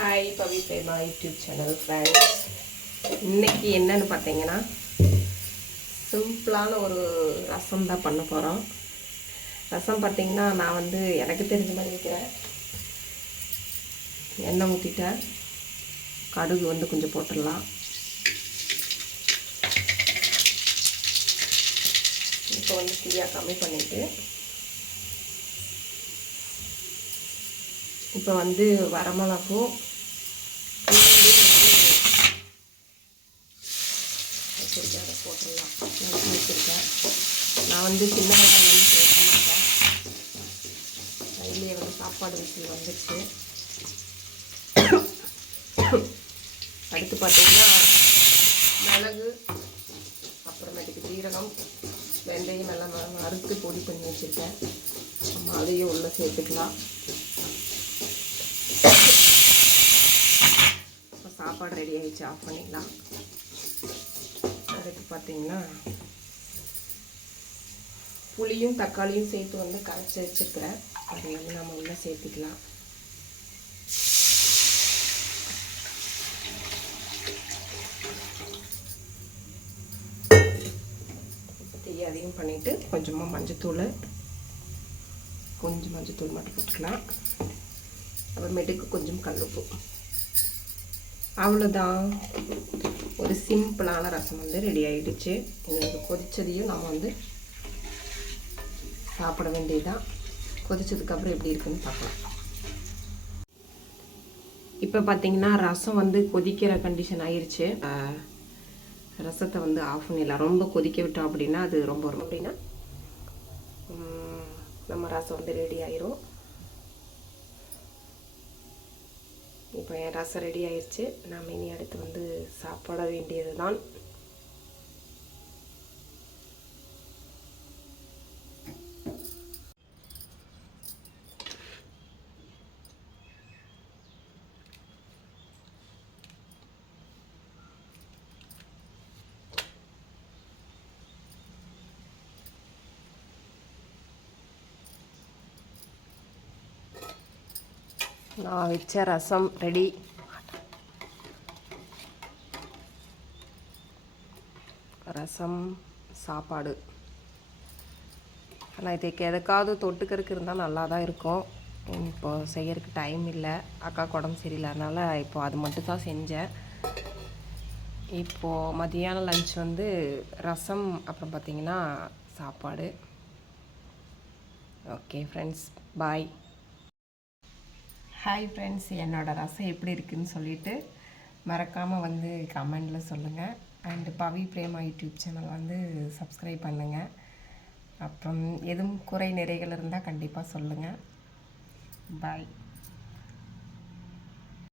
Hi பவி Prema YouTube channel friends. இன்றைக்கி என்னன்னு பார்த்தீங்கன்னா சிம்பிளான ஒரு ரசம் தான் பண்ண போகிறோம். ரசம் பார்த்திங்கன்னா நான் எனக்கு தெரிஞ்ச மாதிரி வைக்கிறேன். எண்ணெய் ஊற்றிட்டேன், கடுகு கொஞ்சம் போட்டுடலாம். இப்போ தீயாக கம்மி பண்ணிவிட்டு இப்போ வரமிளகும் வச்சுருக்கேன், அதை போட்டுடலாம். நறுக்கி வச்சுருக்கேன். நான் சின்ன வெங்காயம் சேர்க்க மாட்டேன். கையிலே சாப்பாடு விசில் வந்துடுச்சு. அடுத்து பார்த்திங்கன்னா மிளகு, அப்புறமேட்டுக்கு ஜீரகம், வெந்தயம் எல்லாம் வறுத்து பொடி பண்ணி வச்சுருக்கேன். நம்ம அதையும் உள்ளே சேர்த்துக்கலாம். சாப்பாடு ரெடி ஆகிடுச்சு, ஆஃப் பண்ணிடலாம். அதுக்கு பார்த்திங்கன்னா புளியும் தக்காளியும் சேர்த்து கரைச்சி வச்சுருக்கிறேன். அதை நம்ம உள்ளே சேர்த்துக்கலாம். தீயை அதிகம் பண்ணிவிட்டு கொஞ்சமாக மஞ்சத்தூள் மட்டும் போட்டுக்கலாம். அப்புறமேட்டுக்கு கொஞ்சம் கல்லுப்பு. அவ்வளோதான், ஒரு சிம்பிளான ரசம் ரெடி ஆகிடுச்சு. எங்களுக்கு கொதித்ததையும் நம்ம சாப்பிட வேண்டியதுதான். கொதித்ததுக்கப்புறம் எப்படி இருக்குன்னு பார்க்கலாம். இப்போ பார்த்திங்கன்னா ரசம் கொதிக்கிற கண்டிஷன் ஆயிடுச்சு. ரசத்தை ஆஃப் பண்ணிடலாம். ரொம்ப கொதிக்க விட்டோம் அப்படின்னா அது ரொம்ப அப்படின்னா நம்ம ரசம் ரெடி ஆயிரும். இப்போ என் ரசம் ரெடி ஆயிடுச்சு. நாம் இனி அடுத்து சாப்பிட வேண்டியது தான். நான் வச்ச ரசம் ரெடி. ரசம் சாப்பாடு. ஆனால் இதுக்கு எதுக்காவது தொட்டுக்கறதுக்கு இருந்தால் நல்லா தான் இருக்கும். இப்போது செய்யறதுக்கு டைம் இல்லை. அக்காவுக்கு உடம்பு சரியில்லைனால இப்போது அது மட்டும் தான் செஞ்சேன். இப்போது மதியானம் லஞ்ச் ரசம், அப்புறம் பார்த்திங்கன்னா சாப்பாடு. ஓகே ஃப்ரெண்ட்ஸ், பாய். ஹாய் ஃப்ரெண்ட்ஸ், என்னோடய ரசம் எப்படி இருக்குதுன்னு சொல்லிவிட்டு மறக்காமல் கமெண்டில் சொல்லுங்கள். And Pavi Prema YouTube channel subscribe பண்ணுங்கள். அப்புறம் எதுவும் குறை நிறைகள் இருந்தால் கண்டிப்பாக சொல்லுங்கள். பாய்.